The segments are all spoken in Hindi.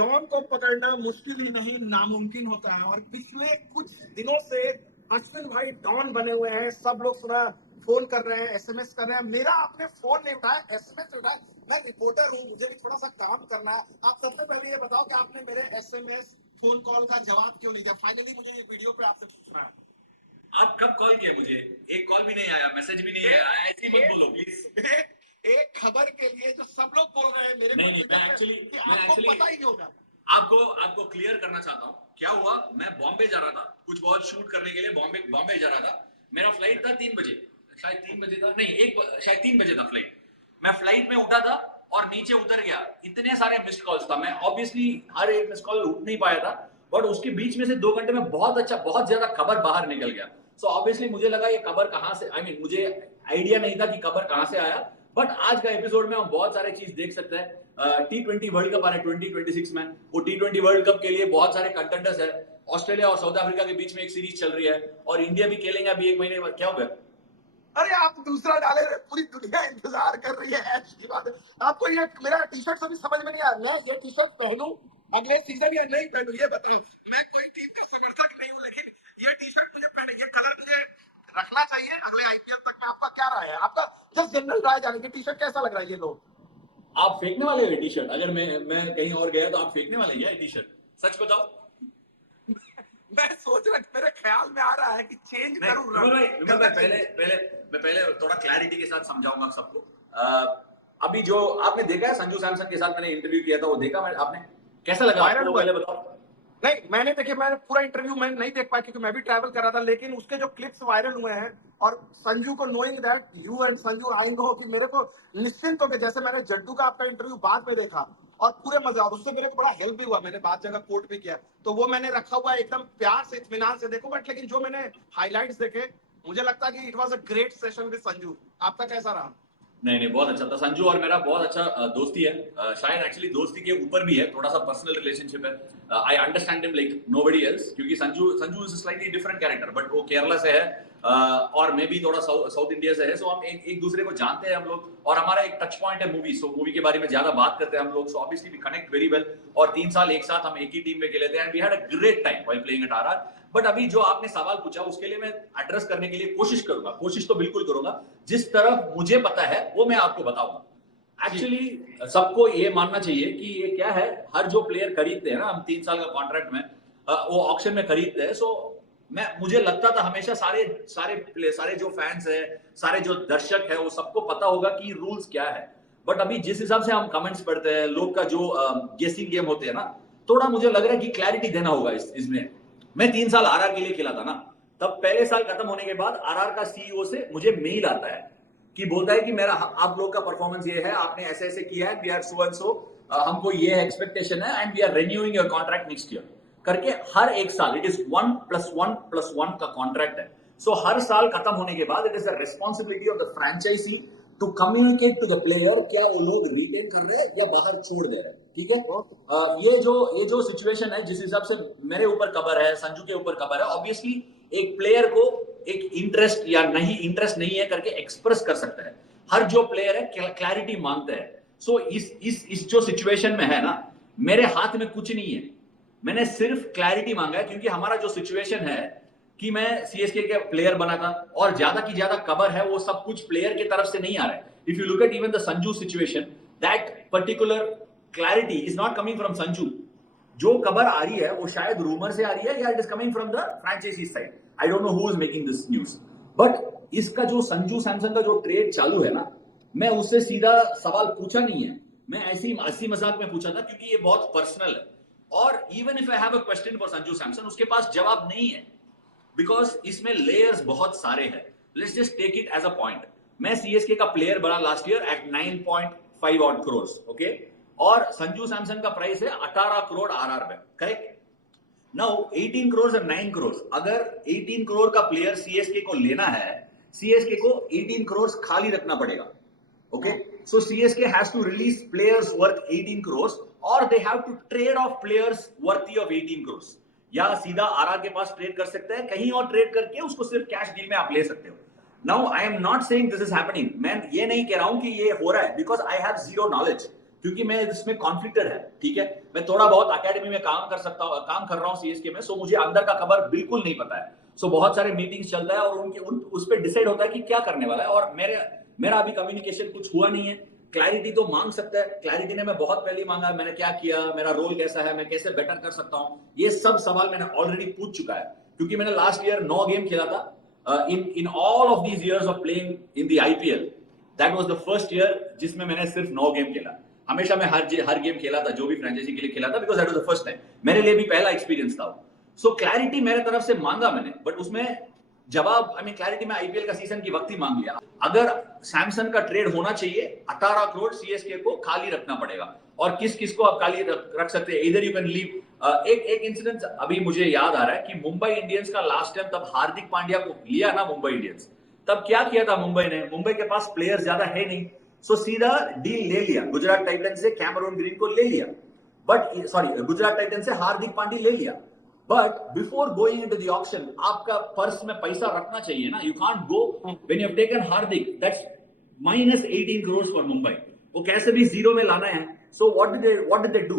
डॉन को पकड़ना मुश्किल ही नहीं नामुमकिन होता है, और पिछले कुछ दिनों से अश्विन भाई डॉन बने हुए हैं। सब लोग सुना फोन कर रहे हैं, एसएमएस कर रहे हैं, मेरा आपने फोन नहीं उठाया, एसएमएस नहीं उठाया। मैं रिपोर्टर हूं, मुझे भी थोड़ा सा काम करना है। आप सबसे पहले ये बताओ कि आपने मेरे एसएमएस फोन कॉल का जवाब क्यों नहीं दिया? फाइनली मुझे ये वीडियो पे आपसे पूछना है। आप कब कॉल किया मुझे? एक कॉल भी नहीं आया, मैसेज भी नहीं आया, ऐसी मत बोलो प्लीज। एक खबर के लिए जो सब लोग बोल रहे हैं मेरे को नहीं, ट्विटर पे कि आपको पता ही नहीं होगा। आपको क्लियर करना चाहता हूँ। क्या हुआ, मैं बॉम्बे जा रहा था कुछ बहुत शूट करने के लिए, बॉम्बे जा रहा था। मेरा फ्लाइट था 3 बजे, शायद 3 बजे था, नहीं शायद 3 बजे था फ्लाइट। मैं फ्लाइट में उठा था और नीचे उतर गया, इतने सारे मिस्ड कॉल्स था। मैं ऑब्वियसली हर एक मिस्ड कॉल उठ नहीं पाया था, बट उसके बीच में से 2 घंटे में बहुत ज्यादा खबर बाहर निकल गया। सो ऑब्वियसली मुझे लगा ये खबर कहां से, मुझे आइडिया नहीं था कि खबर कहां से आया। बट आज का एपिसोड में हम बहुत सारे चीज देख सकते हैं। T20 वर्ल्ड कप आ रहा है 2026 में। वो T20 वर्ल्ड कप के लिए बहुत सारे कंटेंडर्स है। ऑस्ट्रेलिया और साउथ अफ्रीका के बीच में एक सीरीज चल रही है और इंडिया भी खेलेंगे अभी 1 महीने बाद। क्या हो गया? अरे आप दूसरा डाले, पूरी दुनिया इंतजार कर रही है ऐश की बात है। आपको ये मेरा टी शर्ट अभी समझ में नहीं आया, मैं ये टी शर्ट पहनूं अगले सीजन या नहीं पहनूं? ये बताओ। मैं कोई टीम का समर्थक नहीं हूं, लेकिन ये टी शर्ट मुझे पहने, ये कलर मुझे रखना चाहिए अगले आईपीएल तक में। आपका क्या राय है? आपका जस्ट जनरल राय जानेंगे, टी शर्ट कैसा लग रहा है ये लोग? आप फेंकने वाले हो ये टी शर्ट? अगर मैं कहीं और गया तो आप फेंकने वाले क्या ये टी शर्ट? सच बताओ। मैं सोच रहा, मेरे ख्याल में आ रहा है कि चेंज करूं। विमल भाई पहले थोड़ा क्लैरिटी के साथ समझाऊंगा सबको। अभी जो आपने देखा है संजू सैमसन के साथ मैंने इंटरव्यू किया था, वो देखा आपने? कैसा लगा आपको? पहले बताओ। नहीं, मैंने देखिए, मैंने पूरा इंटरव्यू मैं नहीं देख पाया क्योंकि मैं भी ट्रैवल कर रहा था, लेकिन उसके जो क्लिप्स वायरल हुए हैं, और संजू को knowing that you and Sanju, I know कि मेरे को निश्चिंत हो के, जैसे मैंने जड्डू का आपका इंटरव्यू बाद में देखा और पूरे मजा, और उससे मेरे को बड़ा हेल्प भी हुआ, मैंने बात जगह कोट भी किया, तो वो मैंने रखा हुआ एकदम प्यार से इत्मीनान से देखो। बट लेकिन जो मैंने हाईलाइट्स देखे, मुझे लगता है कि it was a great session with Sanju. आपका कैसा रहा? नहीं, बहुत अच्छा था। संजू और मेरा बहुत अच्छा दोस्ती है। शायद एक्चुअली दोस्ती के ऊपर भी है, थोड़ा सा पर्सनल रिलेशनशिप है। I understand him like nobody else, क्योंकि Sanju is slightly different character, but वो केरला से है और मैं भी थोड़ा साउथ इंडिया से है। सो हम एक दूसरे को जानते हैं हम लोग, और हमारा एक टच पॉइंट है मूवी। सो मूवी के बारे में ज्यादा बात करते हैं हम लोग। So obviously we connect very well, और 3 साल एक साथ हम एक ही टीम में खेले थे and we had a great time while playing at RR. But अभी जो आपने सवाल पूछा उसके लिए मैं एड्रेस करने के लिए कोशिश करूंगा, कोशिश तो बिल्कुल करूंगा। जिस तरह मुझे पता है वो मैं आपको बताऊंगा। एक्चुअली सबको ये मानना चाहिए कि ये क्या है, हर जो प्लेयर खरीदते हैं ना, हम 3 साल का कॉन्ट्रैक्ट में वो ऑक्शन में खरीदते हैं। सो मुझे लगता था हमेशा सारे जो फैंस है, सारे जो दर्शक है, वो सबको पता होगा कि रूल्स क्या है। बट अभी जिस हिसाब से हम कमेंट्स पढ़ते हैं, लोग का जो गेसिंग गेम होते हैं ना, थोड़ा मुझे लग रहा है कि क्लैरिटी देना होगा इसमें। मैं 3 साल आरआर के लिए खेला था ना, तब पहले साल खत्म होने के बाद आरआर का सीईओ से मुझे मेल आता है कि बोलता है कि मेरा आप लोग का परफॉर्मेंस ये है, आपने ऐसे ऐसे किया है, we are so and so, हमको ये एक्सपेक्टेशन है and we are renewing your contract next year करके। हर एक साल इट इज 1+1+1 का कॉन्ट्रैक्ट है। सो हर साल खत्म होने के बाद it is the responsibility of the franchisee to communicate to the player क्या वो लोग रिटेन कर रहे हैं या बाहर छोड़ दे रहे हैं। ठीक है? ये जो सिचुएशन है, जिस हिसाब से मेरे ऊपर खबर है, संजू के ऊपर खबर है, ऑब्वियसली एक प्लेयर को एक इंटरेस्ट या नहीं इंटरेस्ट नहीं है करके एक्सप्रेस कर सकता है। हर जो प्लेयर है क्लैरिटी मांगता है। सो इस जो सिचुएशन में है ना, मेरे हाथ में कुछ नहीं है, मैंने सिर्फ क्लैरिटी मांगा है। क्योंकि हमारा जो सिचुएशन है कि मैं सीएसके के प्लेयर बना था, और ज्यादा की ज्यादा खबर है वो सब कुछ प्लेयर की तरफ से नहीं आ रहा है। If you look eight even the Sanju situation, that particular clarity is not coming from Sanju. जो खबर आ रही है वो शायद रूमर से आ रही है या it is coming from the franchisee side. I don't know who is making this news. But इसका जो संजू सैमसन का जो ट्रेड चालू है ना, मैं उससे सीधा सवाल पूछा नहीं है, मैं ऐसी हंसी मजाक में पूछा था क्योंकि ये बहुत पर्सनल है। और even if I have a question for Sanju Samson, उसके पास जवाब नहीं है, बिकॉज इसमें लेयर्स बहुत सारे हैं। Let's just take it as a point. मैं सीएसके का प्लेयर बना last year at 9.5 odd crores, okay, और संजू सैमसन का प्राइस है 18 करोड़ आरआर में, करेक्ट? नाउ 18 करोड़ और 9 करोड़, अगर 18 करोड़ का प्लेयर सीएसके को लेना है, सीएसके को 18 करोड़ खाली रखना पड़ेगा, okay? So CSK has to release players worth 18 crore, और they have to trade off players worthy of 18 crore, या सीधा आरआर के पास ट्रेड कर सकते हैं, कहीं और ट्रेड करके उसको सिर्फ कैश डील में आप ले सकते हो। Now I am not saying this is happening, मैं ये नहीं कह रहा हूं कि ये हो रहा है, because I have zero knowledge. क्योंकि मैं इसमें कॉन्फ्लिक्टेड है, ठीक है। मैं थोड़ा बहुत एकेडमी में काम कर रहा हूँ सीएसके में, सो मुझे अंदर का खबर बिल्कुल नहीं पता है। सो बहुत सारे मीटिंग्स चलता है और उस पर डिसाइड होता है कि क्या करने वाला है, और मेरा अभी कम्युनिकेशन कुछ हुआ नहीं है। क्लैरिटी तो मांग सकता है, क्लैरिटी ने मैं बहुत पहले मांगा, मैंने क्या किया, मेरा रोल कैसा है, मैं कैसे बेटर कर सकता हूं, ये सब सवाल मैंने ऑलरेडी पूछ चुका है। क्योंकि मैंने लास्ट ईयर 9 गेम खेला था in all of these years of playing in the IPL. That was the first year जिसमें मैंने सिर्फ 9 गेम खेला। हमेशा मैं हर गेम खेला था, जो भी फ्रेंचाइजी के लिए खेला था, because that was the first time, मेरे लिए भी पहला एक्सपीरियंस था। सो क्लैरिटी मेरे तरफ से मांगा मैंने, बट उसमें जवाब, आई मीन क्लैरिटी में आईपीएल का सीजन की वक्त ही मांग लिया। अगर सैमसन का ट्रेड होना चाहिए, 18 करोड़ सीएसके को खाली रखना पड़ेगा। और किस को आप खाली रख सकते हैं, इधर यू कैन लीव। एक इंसिडेंट अभी मुझे याद आ रहा है कि मुंबई इंडियंस का लास्ट टाइम तब हार्दिक पांड्या को लिया ना मुंबई इंडियंस, तब क्या किया था मुंबई ने, मुंबई के पास प्लेयर ज्यादा है नहीं, सो सीधा डील ले लिया, गुजरात टाइटन से कैमरून ग्रीन को ले लिया। बट सॉरी, गुजरात टाइटन से हार्दिक पांड्या ले लिया। But before going into the auction, आपका पर्स में पैसा रखना चाहिए ना। You can't go when you have taken Hardik, that's minus 18 crores for Mumbai. वो कैसे भी जीरो में लाना है। So what did they do?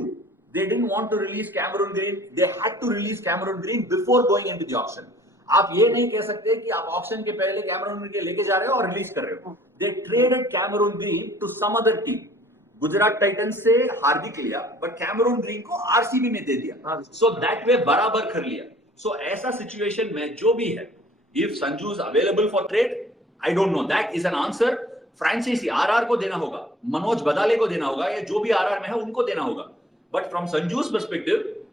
They didn't want to release Cameron Green. They had to release Cameron Green before going into the auction. आप ये नहीं कह सकते कि आप ऑक्शन के पहले कैमरून ग्रीन के लेके जा रहे हो और रिलीज कर रहे हो। They traded Cameron Green to some other team. Gujarat Titans से हार्दिक लिया, बट कैमरून ग्रीन को आरसीबी में दे दिया। सो दैट वे बराबर कर लिया। सो ऐसा सिचुएशन में जो भी है, if Sanju is available for trade, I don't know, that is an answer. Franchise RR को देना होगा, मनोज बदाले को देना होगा, या जो भी आरआर में है उनको देना होगा। बट फ्रॉम संजूस पर्सपेक्टिव,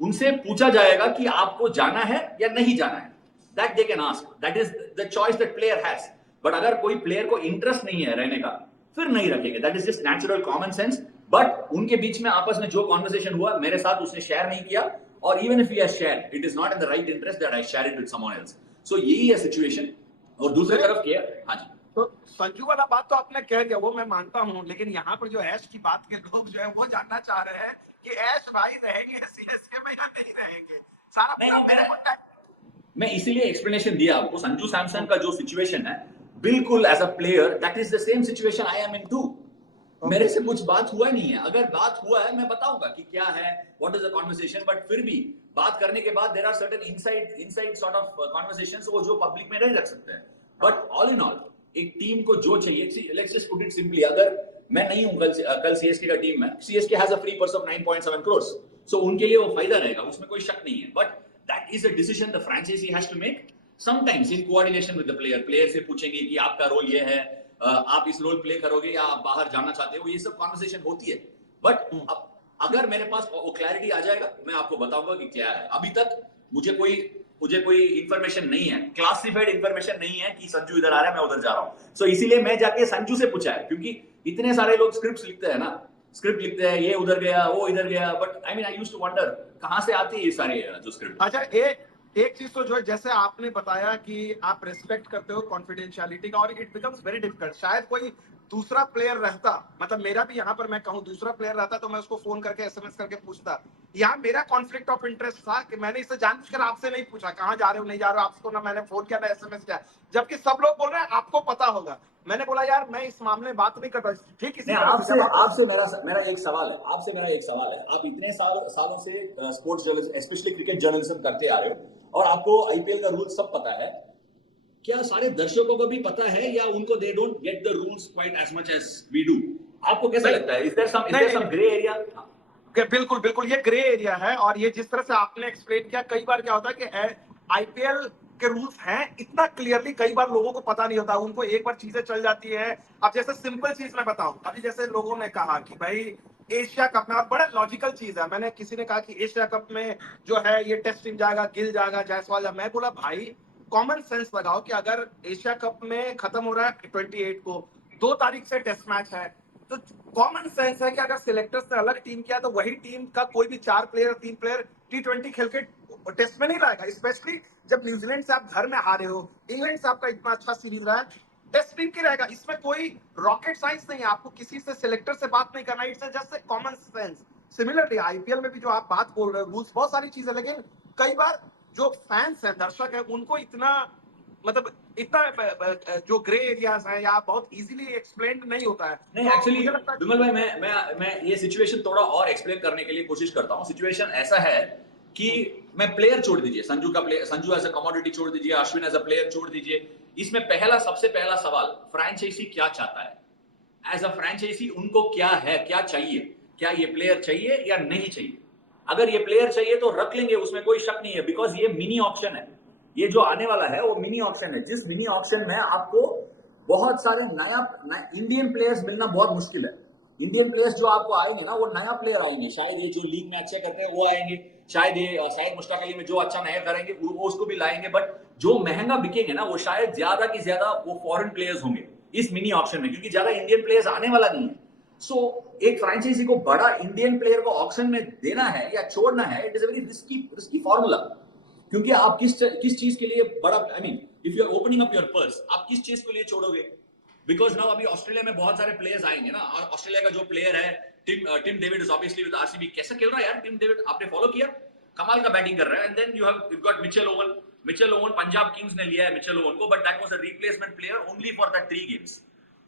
उनसे पूछा जाएगा कि आपको जाना है या नहीं जाना है। That they can ask, that is the choice that player has. But अगर कोई प्लेयर को इंटरेस्ट नहीं है रहने का, फिर नहीं रखेंगे। That is just natural common sense. But उनके बीच में आपस में जो कॉन्वर्सेशन हुआ, मेरे साथ उसने शेयर नहीं किया, और even if he has share, it is not in the right interest that I share it with someone else. So यही है सिचुएशन। और दूसरी तरफ क्या, हाँ जी, तो संजू वाला बात तो आपने कह दिया, वो मैं मानता हूं, लेकिन यहाँ पर जो ऐश की बात के लोग जो है वो जानना चाह रहे हैं कि ऐश भाई रहेंगे सीएसके में या नहीं रहेंगे। सारा नहीं, पूरा वो मेरे को मैं इसीलिए एक्सप्लेनेशन दिया आपको। संजू सैमसन का जो सिचुएशन है, बिल्कुल as a player that is the same situation I am in too. मेरे से कुछ बात हुआ नहीं है, अगर बात हुआ है मैं बताऊंगा कि क्या है, what is the conversation. But फिर भी बात करने के बाद there are certain inside sort of conversations, वो जो पब्लिक में नहीं रख सकते हैं। बट ऑल इन ऑल, एक टीम को जो चाहिए, let's just put it simply, अगर मैं नहीं हूं कल सीएसके का टीम में, CSK has a free purse of 9.7 crore, so उनके लिए वो फायदा रहेगा, उसमें कोई शक नहीं है। But that is a decision the franchisee has to make, sometimes in coordination with the player. Player से पूछेंगे कि आपका रोल ये है, आप इस रोल प्ले करोगे या आप बाहर जाना चाहते हो, ये सब कॉन्वर्सेशन होती है। बट अब अगर मेरे पास वो क्लैरिटी आ जाएगा, मैं आपको बताऊंगा कि क्या है। अभी तक मुझे कोई इंफॉर्मेशन नहीं है, क्लासिफाइड इंफॉर्मेशन नहीं है कि संजू इधर आ रहा है, मैं उधर जा रहा हूं। सो इसीलिए मैं जाके संजू से पूछा है, क्योंकि इतने सारे लोग स्क्रिप्ट लिखते हैं ना, स्क्रिप्ट लिखते हैं, ये उधर गया, वो इधर गया, but I mean I used to wonder कहां से आती है ये सारे जो स्क्रिप्ट। अच्छा, एक चीज तो जो है, जैसे आपने बताया कि आप रिस्पेक्ट करते हो कॉन्फिडेंशियलिटी का, और इट बिकम्स वेरी डिफिकल्ट। शायद कोई दूसरा प्लेयर रहता, मतलब मेरा भी यहाँ पर मैं कहूँ दूसरा प्लेयर रहता, तो मैं उसको फोन करके एसएमएस करके पूछता। यहाँ मेरा कॉन्फ्लिक्ट ऑफ इंटरेस्ट था कि मैंने इसे जानबूझकर आपसे नहीं पूछा कहाँ जा रहे हो, नहीं जा रहे हो, आपको ना मैंने फोन किया ना एसएमएस किया, जबकि सब लोग बोल रहे हैं आपको पता होगा। मैंने बोला यार मैं इस मामले में बात नहीं करता। ठीक, इसी आपसे मेरा एक सवाल है, आप इतने सालों से sports journalism, specially cricket journalism करते आ रहे हो, और आपको आईपीएल का रूल सब पता है, क्या सारे दर्शकों को भी पता है, या उनको they don't get the rules quite as much as we do? आपको कैसा लगता है? Is there some grey area? बिल्कुल बिल्कुल, ये ग्रे एरिया है। और ये जिस तरह से आपने एक्सप्लेन किया, कई बार क्या होता है कि आईपीएल के रूल्स हैं इतना क्लियरली, कई बार लोगों को पता नहीं होता, उनको एक बार चीजें चल जाती है। अब जैसे सिंपल चीज मैं बताऊं, अभी जैसे लोगों ने कहा कि भाई एशिया कप में, और बड़ा लॉजिकल चीज है, मैंने किसी ने कहा कि एशिया कप में जो है ये टेस्ट टीम जाएगा, गिल जाएगा, जायसवाल। मैं बोला भाई कॉमन सेंस लगाओ कि अगर एशिया कप में खत्म हो रहा है 28 को, 2 तारीख से टेस्ट मैच है, तो कॉमन सेंस है कि अगर सिलेक्टर्स ने अलग टीम किया तो वही टीम का कोई भी 4 प्लेयर 3 प्लेयर T20 खेल के टेस्ट में नहीं लाएगा। स्पेशली जब न्यूजीलैंड से आप घर में हारे हो, इंग्लैंड से आपका इतना अच्छा सीरीज रहा है, टेस्ट टीम की रहेगा। इसमें कोई रॉकेट साइंस नहीं है, आपको किसी से सिलेक्टर से बात नहीं करना, it's just common sense. Similarly IPL में भी जो आप बात बोल रहे हो, रूल्स बहुत सारी चीजें, लेकिन कई बार जो फैंस हैं, दर्शक है, उनको इतना मतलब इतना जो ग्रे एरियाज हैं या बहुत इजीली एक्सप्लेन नहीं होता है। नहीं तो एक्चुअली मुझे लगता है विमल भाई मैं ये सिचुएशन थोड़ा और एक्सप्लेन करने के लिए कोशिश करता हूँ। सिचुएशन ऐसा है कि मैं प्लेयर छोड़ दीजिए, संजू का player, Sanju as a commodity छोड़ दीजिए, अश्विन एज अ प्लेयर छोड़ दीजिए। इसमें सबसे पहला सवाल, फ्रैंचाइजी क्या चाहता है? एज अ फ्रैंचाइजी उनको क्या है, क्या चाहिए? क्या ये प्लेयर चाहिए या नहीं चाहिए? अगर ये प्लेयर चाहिए तो रख लेंगे, उसमें कोई शक नहीं है, बिकॉज ये मिनी ऑक्शन है। ये जो आने वाला है वो मिनी ऑक्शन है, जिस मिनी ऑक्शन में आपको बहुत सारे नया इंडियन प्लेयर्स मिलना बहुत मुश्किल है। इंडियन प्लेयर्स जो आपको आएंगे ना, वो नया प्लेयर आएंगे। शायद ये जो लीग में अच्छे करते हैं वो आएंगे, शायद ये शायद मुश्ताक अली में जो अच्छा नया करेंगे वो उसको भी लाएंगे। बट जो महंगा बिकेंगे ना, वो शायद ज्यादा की ज्यादा वो फॉरेन प्लेयर्स होंगे इस मिनी ऑक्शन में, क्योंकि ज्यादा इंडियन प्लेयर्स आने वाला नहीं है। सो एक फ्रैंचाइजी को बड़ा इंडियन प्लेयर को ऑक्शन में देना है या छोड़ना है, it is a very risky formula. क्योंकि आप किस चीज के लिए बड़ा, I mean if you are opening up your purse, आप किस चीज के लिए छोड़ोगे? बिकॉज नाउ अभी ऑस्ट्रेलिया में बहुत सारे प्लेयर्स आएंगे ना। ऑस्ट्रेलिया का जो प्लेयर है Tim David is obviously with RCB. कैसा खेल रहा है यार टिम डेविड, आपने फॉलो किया? कमाल का बैटिंग कर रहा है। And then you got Mitchell Owen Punjab Kings ने लिया है मिचेल ओवन को, but that was a replacement player only for that 3 games.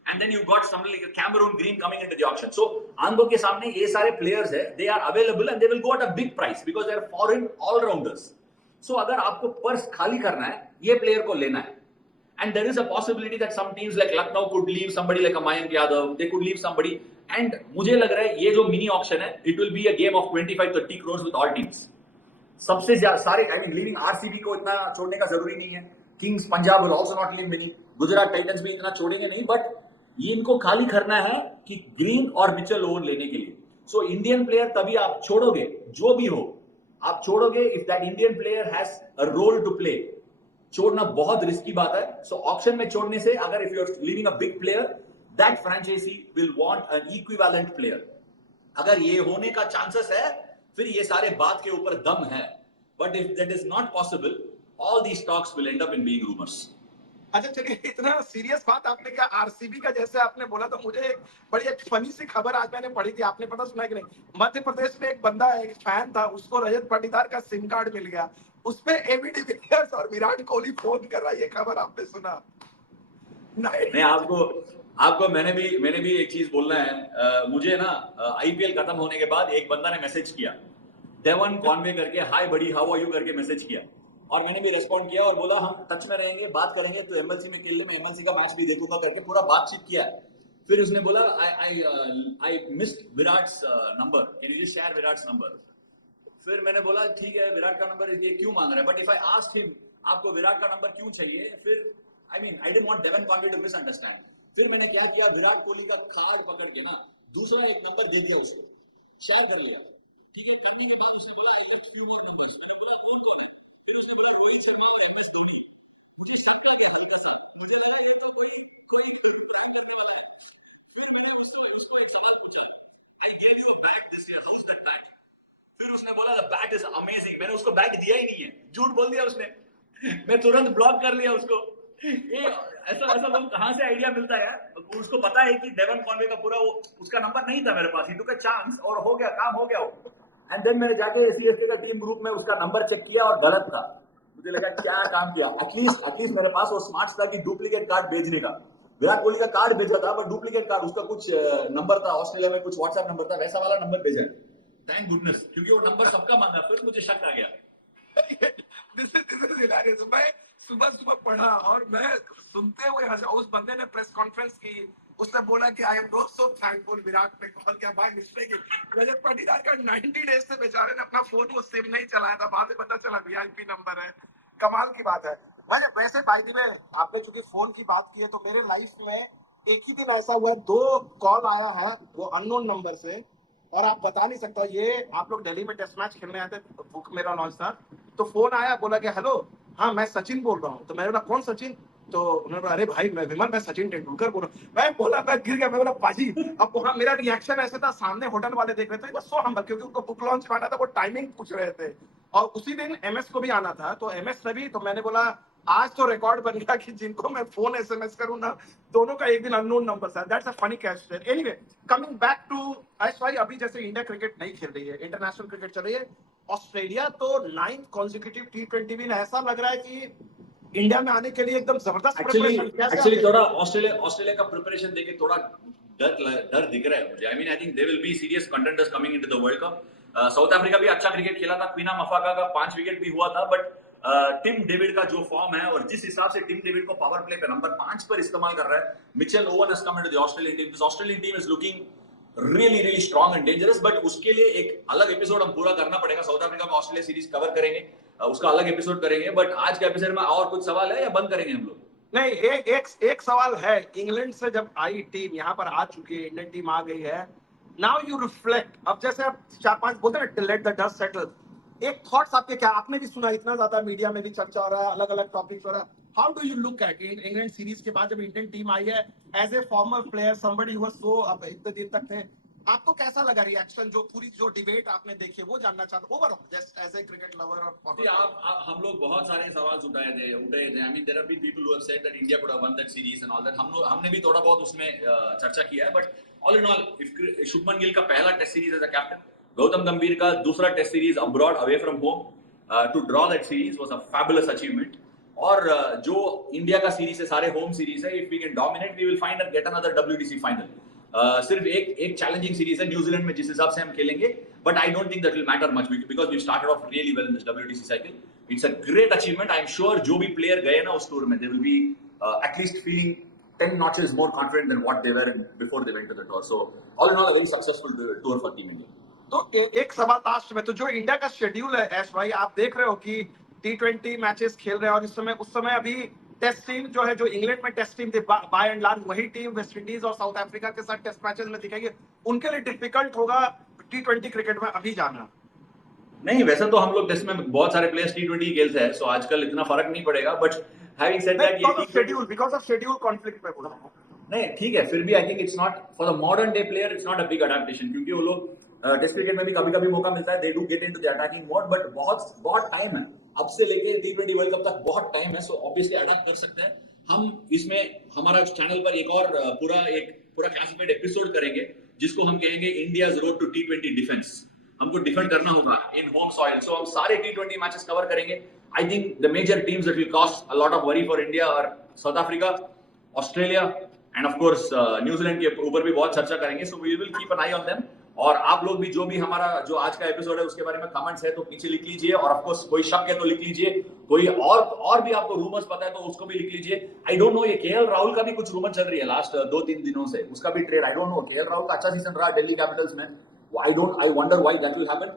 And then you got somebody like Cameron Green coming into the auction. So आंखों के सामने ये सारे players है, they are available and they will go at a big price because they are foreign all rounders. So अगर आपको पर्स खाली करना है, ये player को लेना है, and there is a possibility that some teams like Lucknow could leave somebody like a Mayank Yadav, they could leave somebody, and मुझे लग रहा है ये जो mini auction है, it will be a game of 25-30 crores with all teams. सबसे ज्यादा सारे, I mean leaving RCB को इतना छोड़ने का जरूरी नहीं है, Kings Punjab will also not leave many, Gujarat Titans भी इतना छोड़ेंगे नहीं, बट ये इनको खाली करना है कि ग्रीन और मिचेल ओवन लेने के लिए। सो इंडियन प्लेयर तभी आप छोड़ोगे, जो भी हो आप छोड़ोगे if that Indian player has a role to play. छोड़ना बहुत रिस्की बात है। सो ऑक्शन में छोड़ने से, अगर if you are leaving a big player, that franchisee will want an equivalent player. अगर ये होने का चांसेस है, फिर ये सारे बात के ऊपर दम है। But if that is not possible, all these talks will end up in being rumours. अच्छा चलिए, इतना सीरियस बात आपने क्या आरसीबी का जैसे आपने बोला, तो मुझे एक बड़ी एक फनी सी खबर आज मैंने पढ़ी थी, आपने पता सुना कि नहीं? मध्य प्रदेश में एक बंदा, एक फैन था, उसको रजत पाटीदार का सिम कार्ड मिल गया, उसपे एबी डिविलियर्स और विराट कोहली फोन कर रहा है। ये खबर आपने सुना? नहीं, आपको आपको मैंने भी एक चीज बोलना है। मुझे ना आईपीएल खत्म होने के बाद एक बंदा ने मैसेज किया, डेवन कॉनवे करके, हाय बड़ी हाउ आर यू करके मैसेज किया, और मैंने भी रेस्पॉन्ड किया और बोला हम टच में रहेंगे, बात करेंगे, तो एमएलसी में खेल ले, मैं एमएलसी का मैच भी देखूंगा करके पूरा बातचीत किया। फिर उसने बोला I missed Virat's number, can you just share Virat's number? फिर मैंने बोला ठीक है, विराट का नंबर ये क्यों मांग रहा है? But if I asked him आपको विराट का नंबर क्यों चाहिए, फिर I mean I didn't want Devon Conway to misunderstand. फिर मैंने क्या किया, विराट कोहली का कार्ड पकड़ के ना दूसरा एक नंबर दे दिया उसको, शेयर कर लिया। ठीक है, करने के बाद उसने बोला I left few more numbers. मैंने बोला कौन कौन है? फिर उसने बोला रोहित शर्मा और एमएस धोनी। मुझे शक आ गया हल्का सा, मुझे लगा ये तो कोई कोई प्रैंक करने वाला है। फिर मैंने उसको एक सवाल पूछा, I gave you a bat this year, how is that bat? फिर उसने बोला द बैट इज अमेजिंग। मैंने उसको बैट दिया ही नहीं है, झूठ बोल दिया उसने। मैं तुरंत ब्लॉक कर लिया उसको। ये ऐसा ऐसा लोग कहां से आइडिया मिलता है यार? उसको पता है कि डेवन कॉनवे का पूरा वो, उसका नंबर नहीं था मेरे पास, ही टुक अ चांस और हो गया, काम हो गया वो। एंड देन मैंने जाके सीएसके का टीम ग्रुप में उसका नंबर चेक किया और गलत था। मुझे लगा क्या काम किया। एटलीस्ट मेरे पास वो स्मार्ट था कि डुप्लीकेट कार्ड भेजने का। विराट कोहली का कार्ड भेजा था, बट डुप्लीकेट कार्ड, उसका कुछ नंबर था ऑस्ट्रेलिया में, कुछ व्हाट्सएप नंबर था, वैसा वाला नंबर भेजा है। थैंक गुडनेस, क्योंकि वो नंबर सबका मांगा। फिर मुझे शक आ गया। This is hilarious. मैं सुबह सुबह पढ़ा और मैं सुनते हुए हंसा। उस बंदे ने प्रेस कॉन्फ्रेंस की, उसने बोला कि I am not so thankful Virat ने कॉल किया बाय मिस्टेक। रजत पाटीदार का 90 डेज से बेचारे ने अपना फोन वो सिम नहीं चलाया था, बाद में पता चला वीआईपी नंबर है। कमाल की बात है। मैं वैसे बाय द वे, आपने चूंकि फोन की बात की है, तो मेरे लाइफ में एक ही दिन ऐसा हुआ है, 2 कॉल आया है वो अननोन नंबर से, और आप बता नहीं सकता। ये आप लोग दिल्ली में टेस्ट मैच खेलने आए थे, बुक मेरा लॉन्च था, तो फोन आया, बोला कि हेलो, हाँ मैं सचिन बोल रहा हूँ। तो मैंने बोला कौन सचिन? तो उन्होंने बोला अरे भाई मैं विमल, मैं सचिन तेंदुलकर बोल रहा हूँ। मैं बोला, मैं गिर गया। मैं बोला पाजी। अब वहां मेरा रिएक्शन ऐसा था, सामने होटल वाले देख रहे थे, सो हम, क्योंकि उनको बुक लॉन्च में आना था, वो टाइमिंग पूछ रहे थे, और उसी दिन एमएस को भी आना था, तो एमएस ने भी, तो मैंने बोला आज तो रिकॉर्ड बन गया कि जिनको मैं फोन एसएमएस करूं ना, दोनों का एक दिन अननोन नंबर था। That's a funny catch. Anyway, coming back to एस भाई, अभी जैसे इंडिया क्रिकेट नहीं खेल रही है, इंटरनेशनल क्रिकेट चल रही है। ऑस्ट्रेलिया तो 9th कॉन्जिक्यूटिव T20 विन, ऐसा लग रहा है कि इंडिया में आने के लिए एकदम जबरदस्त प्रिपरेशन कैसे एक्चुअली आपने थोड़ा ऑस्ट्रेलिया का प्रिपरेशन देके थोड़ा डर दिख रहा है मुझे। आई mean I think they will be serious contenders coming into the world cup. South Africa भी अच्छा क्रिकेट खेला था, क्वीना मफाका का 5 विकेट भी हुआ था, बट टिम डेविड का जो फॉर्म है और जिस हिसाब से टिम डेविड को पावर प्ले पे नंबर 5 पर इस्तेमाल कर रहा है, Mitchell oven has come into the Australian team. This Australian team is looking really strong and dangerous, but उसके लिए एक अलग एपिसोड हम पूरा करना पड़ेगा। साउथ अफ्रीका का ऑस्ट्रेलिया सीरीज कवर करेंगे, उसका अलग एपिसोड करेंगे, बट आज के एपिसोड में और कुछ सवाल है या बंद करेंगे हम लोग? नहीं, एक सवाल है। इंग्लैंड से जब आई टीम यहाँ पर आ चुकी है, इंडियन टीम आ गई है, नाउ यू रिफ्लेक्ट। अब जैसे आप 4-5 बोलते हैं लेट द डस्ट सेटल, एक थॉट्स आपके क्या? आपने भी सुना, इतना ज्यादा मीडिया में भी चर्चा हो रहा है, अलग अलग टॉपिक्स हो रहा है। How do you look at England series के बाद जब इंडियन टीम आई है, as a former player, somebody who was so अब इतने दिन तक थे, आपको कैसा लगा रिएक्शन? जो पूरी जो डिबेट आपने देखी है वो जानना चाहता हूं overall, just as a cricket lover और फॉर्मर। हम लोग बहुत सारे सवाल उठाए थे। I mean there have been people who have said that India could have won that series and all that. हमने भी थोड़ा बहुत उसमें चर्चा किया है, but all in all if Shubman Gill का पहला test series as a captain, Gautam Gambhir का दूसरा test series abroad away from home to draw that series was a fabulous achievement. और जो इंडिया का सीरीज है, सारे होम सीरीज है, if we can dominate we will find and get another WTC final. सिर्फ एक चैलेंजिंग सीरीज है न्यूजीलैंड में, जिस हिसाब से हम खेलेंगे, but I don't think that will matter much because we started off really well in this WTC cycle. It's a great achievement. I am sure जो भी प्लेयर गए ना उस टूर में, they will be at least feeling 10 notches more confident than what they were before they went to the tour. So all in all, a very successful tour for Team India. तो एक सवाल लास्ट में, तो जो इंडिया का शेड्यूल है ऐश भाई, आप देख रहे हो कि T20 मैचेस खेल रहे हैं, और उस समय अभी टेस्ट टीम जो है, जो इंग्लैंड में टेस्ट टीम थी, बाय एंड लार्ज वही टीम वेस्ट इंडीज और साउथ अफ्रीका के साथ टेस्ट मैचेस में दिखेगी। उनके लिए डिफिकल्ट होगा T20 क्रिकेट में अभी जाना। नहीं, वैसे तो हम लोग टेस्ट में बहुत सारे प्लेयर्स T20 खेलते हैं, सो आजकल इतना फर्क नहीं पड़ेगा, बट हैविंग सेड दैट ये बिकॉज़ ऑफ शेड्यूल कॉन्फ्लिक्ट पे बोला। नहीं, ठीक है, फिर भी I think it's not for the modern day player, it's not a big adaptation, क्योंकि वो लोग टेस्ट क्रिकेट में भी कभी-कभी मौका मिलता है, they do get into the attacking mode, but बहुत टाइम है अब से लेके T20 वर्ल्ड कप तक, बहुत टाइम है, सो ऑब्वियसली अडैप्ट कर सकते हैं हम। इसमें हमारा चैनल पर एक और पूरा क्लासिफाइड एपिसोड करेंगे, जिसको हम कहेंगे India's road to T20 defence. हमको डिफेंड करना होगा इन होम सॉइल, सो हम सारे T20 मैचेस कवर करेंगे। I think the major teams that will cause a lot of worry for India और South Africa, Australia and of course New Zealand के ऊपर भी बहुत चर्चा करेंगे, so we will keep an eye on them. और आप लोग भी जो भी हमारा जो आज का एपिसोड है उसके बारे में कमेंट्स है तो नीचे लिख लीजिए, और ऑफ कोर्स कोई शक है तो लिख लीजिए, कोई और भी आपको रूमर्स पता है तो उसको भी लिख लीजिए। आई डोंट नो, ये KL राहुल का भी कुछ रूमर चल रही है लास्ट 2-3 दिनों से, उसका भी trade, I don't no. KL Rahul का अच्छा सीजन रहा दिल्ली कैपिटल्स में, I wonder why that will happen.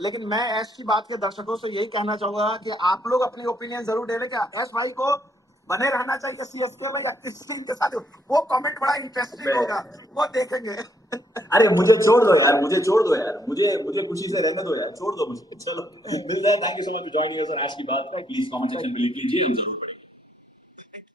लेकिन मैं ऐश की बात के दर्शकों से यही कहना चाहूंगा कि आप लोग अपनी ओपिनियन जरूर दे लें कि ऐश भाई को बने रहना चाहिए CSK में या किस टीम के साथ। वो कमेंट बड़ा इंटरेस्टिंग होगा, वो देखेंगे। अरे मुझे छोड़ दो यार, मुझे खुशी से रहने दो यार, छोड़ दो मुझे। चलो मिलते हैं, thank you so much for joining us on Ash की बात। प्लीज कमेंट सेक्शन पे लिख लीजिए, हम जरूर पढ़ेंगे।